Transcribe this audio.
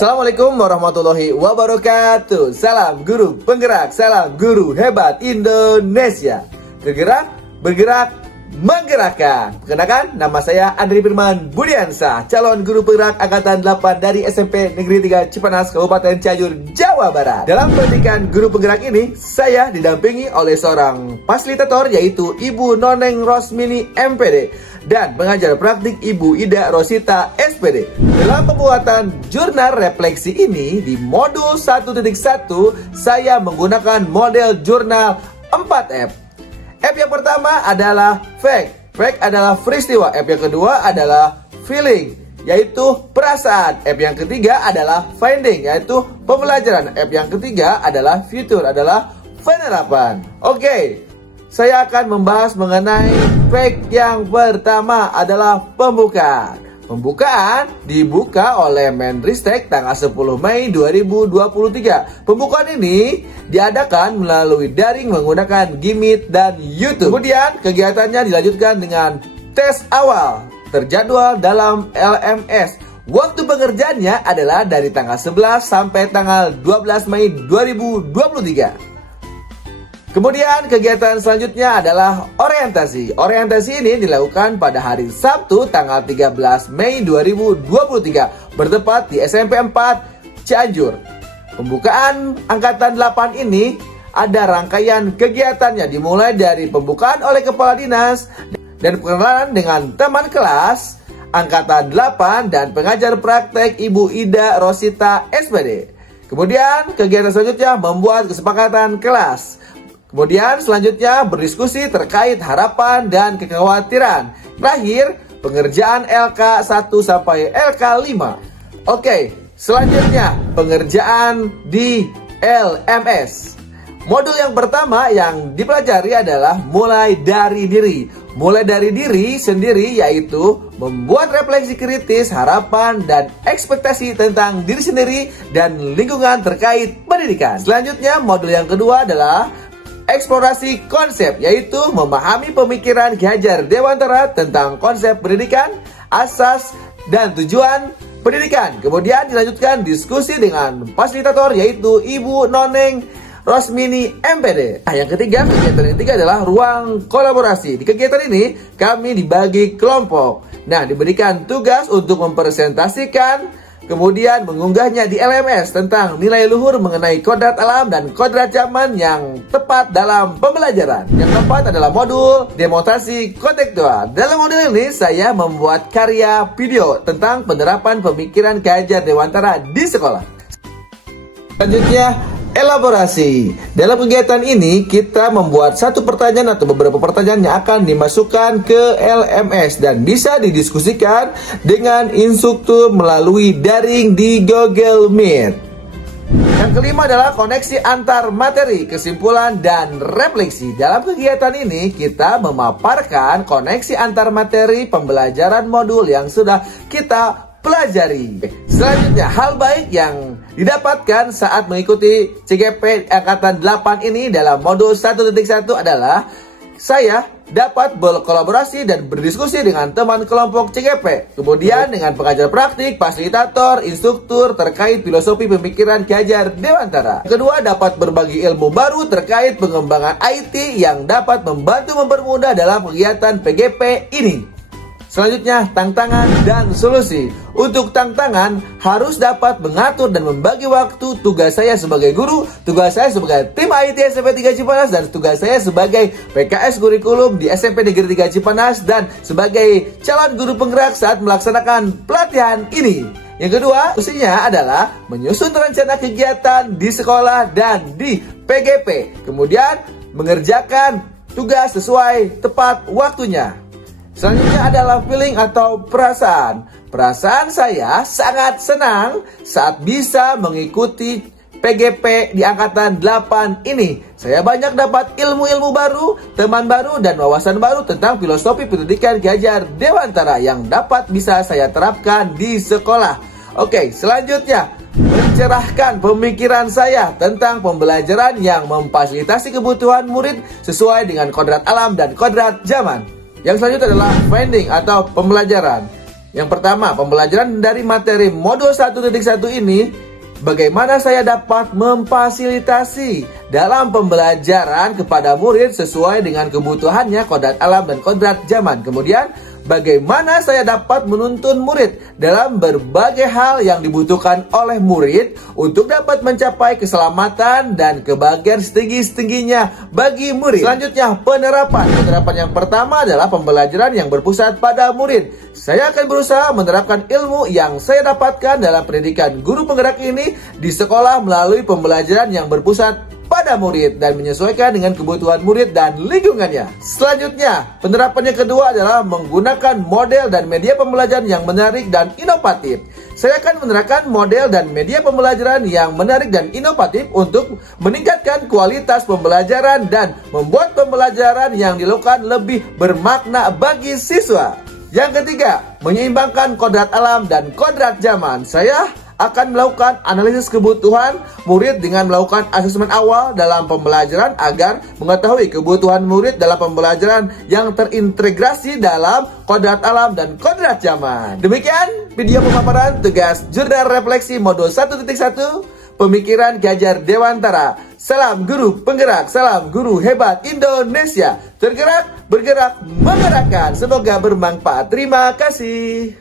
Assalamualaikum warahmatullahi wabarakatuh. Salam guru penggerak, salam guru hebat Indonesia. Bergerak, bergerak, menggerakkan. Perkenalkan, nama saya Andri Firman Budiansah, calon guru penggerak angkatan 8 dari SMP Negeri 3 Cipanas, Kabupaten Cianjur, Jawa Barat. Dalam pendidikan guru penggerak ini, saya didampingi oleh seorang fasilitator, yaitu Ibu Noneng Rosmini MPD, dan pengajar praktik Ibu Ida Rosita SPD. Dalam pembuatan jurnal refleksi ini, di modul 1.1, saya menggunakan model jurnal 4F. F yang pertama adalah fact. Fact adalah peristiwa. F yang kedua adalah feeling, yaitu perasaan. F yang ketiga adalah finding, yaitu pembelajaran. F yang ketiga adalah future, adalah penerapan. Oke, saya akan membahas mengenai fact yang pertama adalah pembukaan. Pembukaan dibuka oleh Menristek tanggal 10 Mei 2023. Pembukaan ini diadakan melalui daring menggunakan Gmeet dan YouTube. Kemudian kegiatannya dilanjutkan dengan tes awal terjadwal dalam LMS. Waktu pengerjaannya adalah dari tanggal 11 sampai tanggal 12 Mei 2023. Kemudian kegiatan selanjutnya adalah orientasi. Orientasi ini dilakukan pada hari Sabtu tanggal 13 Mei 2023 bertepat di SMP 4 Cianjur. Pembukaan angkatan 8 ini ada rangkaian kegiatannya, dimulai dari pembukaan oleh kepala dinas dan pengenalan dengan teman kelas angkatan 8 dan pengajar praktek Ibu Ida Rosita SPD. Kemudian kegiatan selanjutnya membuat kesepakatan kelas. Kemudian selanjutnya berdiskusi terkait harapan dan kekhawatiran. Terakhir, pengerjaan LK 1 sampai LK 5. Oke, selanjutnya pengerjaan di LMS. Modul yang pertama yang dipelajari adalah mulai dari diri. Mulai dari diri sendiri, yaitu membuat refleksi kritis, harapan, dan ekspektasi tentang diri sendiri dan lingkungan terkait pendidikan. Selanjutnya, modul yang kedua adalah eksplorasi konsep, yaitu memahami pemikiran Ki Hajar Dewantara tentang konsep pendidikan, asas dan tujuan pendidikan. Kemudian dilanjutkan diskusi dengan fasilitator, yaitu Ibu Noneng Rosmini MPD. Yang ketiga, kegiatan yang ketiga adalah ruang kolaborasi. Di kegiatan ini kami dibagi kelompok. Nah, diberikan tugas untuk mempresentasikan, kemudian mengunggahnya di LMS tentang nilai luhur mengenai kodrat alam dan kodrat zaman yang tepat dalam pembelajaran. Yang keempat adalah modul demonstrasi kontekstual. Dalam modul ini saya membuat karya video tentang penerapan pemikiran Ki Hajar Dewantara di sekolah. Selanjutnya, elaborasi. Dalam kegiatan ini kita membuat satu pertanyaan atau beberapa pertanyaan yang akan dimasukkan ke LMS dan bisa didiskusikan dengan instruktur melalui daring di Google Meet. Yang kelima adalah koneksi antar materi, kesimpulan, dan refleksi. Dalam kegiatan ini kita memaparkan koneksi antar materi pembelajaran modul yang sudah kita pelajari. Selanjutnya, hal baik yang didapatkan saat mengikuti CGP angkatan 8 ini dalam modul 1.1 adalah saya dapat berkolaborasi dan berdiskusi dengan teman kelompok CGP. Kemudian dengan pengajar praktik, fasilitator, instruktur terkait filosofi pemikiran Ki Hajar Dewantara. Kedua, dapat berbagi ilmu baru terkait pengembangan IT yang dapat membantu mempermudah dalam kegiatan PGP ini. Selanjutnya, tantangan dan solusi. Untuk tantangan, harus dapat mengatur dan membagi waktu. Tugas saya sebagai guru, tugas saya sebagai tim IT SMP 3 Cipanas, dan tugas saya sebagai PKS kurikulum di SMP Negeri 3 Cipanas, dan sebagai calon guru penggerak saat melaksanakan pelatihan ini. Yang kedua, solusinya adalah menyusun rencana kegiatan di sekolah dan di PGP. Kemudian, mengerjakan tugas sesuai tepat waktunya. Selanjutnya adalah feeling atau perasaan. Perasaan saya sangat senang saat bisa mengikuti PGP di angkatan 8 ini. Saya banyak dapat ilmu-ilmu baru, teman baru, dan wawasan baru tentang filosofi pendidikan Ki Hajar Dewantara yang dapat bisa saya terapkan di sekolah. Oke, selanjutnya mencerahkan pemikiran saya tentang pembelajaran yang memfasilitasi kebutuhan murid sesuai dengan kodrat alam dan kodrat zaman. Yang selanjutnya adalah finding atau pembelajaran. Yang pertama, pembelajaran dari materi modul 1.1 ini, bagaimana saya dapat memfasilitasi dalam pembelajaran kepada murid sesuai dengan kebutuhannya, kodrat alam dan kodrat zaman. Kemudian, bagaimana saya dapat menuntun murid dalam berbagai hal yang dibutuhkan oleh murid untuk dapat mencapai keselamatan dan kebahagiaan setinggi-tingginya bagi murid. Selanjutnya, penerapan. Penerapan yang pertama adalah pembelajaran yang berpusat pada murid. Saya akan berusaha menerapkan ilmu yang saya dapatkan dalam pendidikan guru penggerak ini di sekolah melalui pembelajaran yang berpusat pada murid dan menyesuaikan dengan kebutuhan murid dan lingkungannya. Selanjutnya, penerapan yang kedua adalah menggunakan model dan media pembelajaran yang menarik dan inovatif. Saya akan menerapkan model dan media pembelajaran yang menarik dan inovatif untuk meningkatkan kualitas pembelajaran dan membuat pembelajaran yang dilakukan lebih bermakna bagi siswa. Yang ketiga, menyeimbangkan kodrat alam dan kodrat zaman. Saya akan melakukan analisis kebutuhan murid dengan melakukan asesmen awal dalam pembelajaran agar mengetahui kebutuhan murid dalam pembelajaran yang terintegrasi dalam kodrat alam dan kodrat zaman. Demikian video pemaparan tugas jurnal refleksi modul 1.1 Pemikiran Ki Hajar Dewantara. Salam guru penggerak, salam guru hebat Indonesia. Tergerak, bergerak, menggerakkan. Semoga bermanfaat. Terima kasih.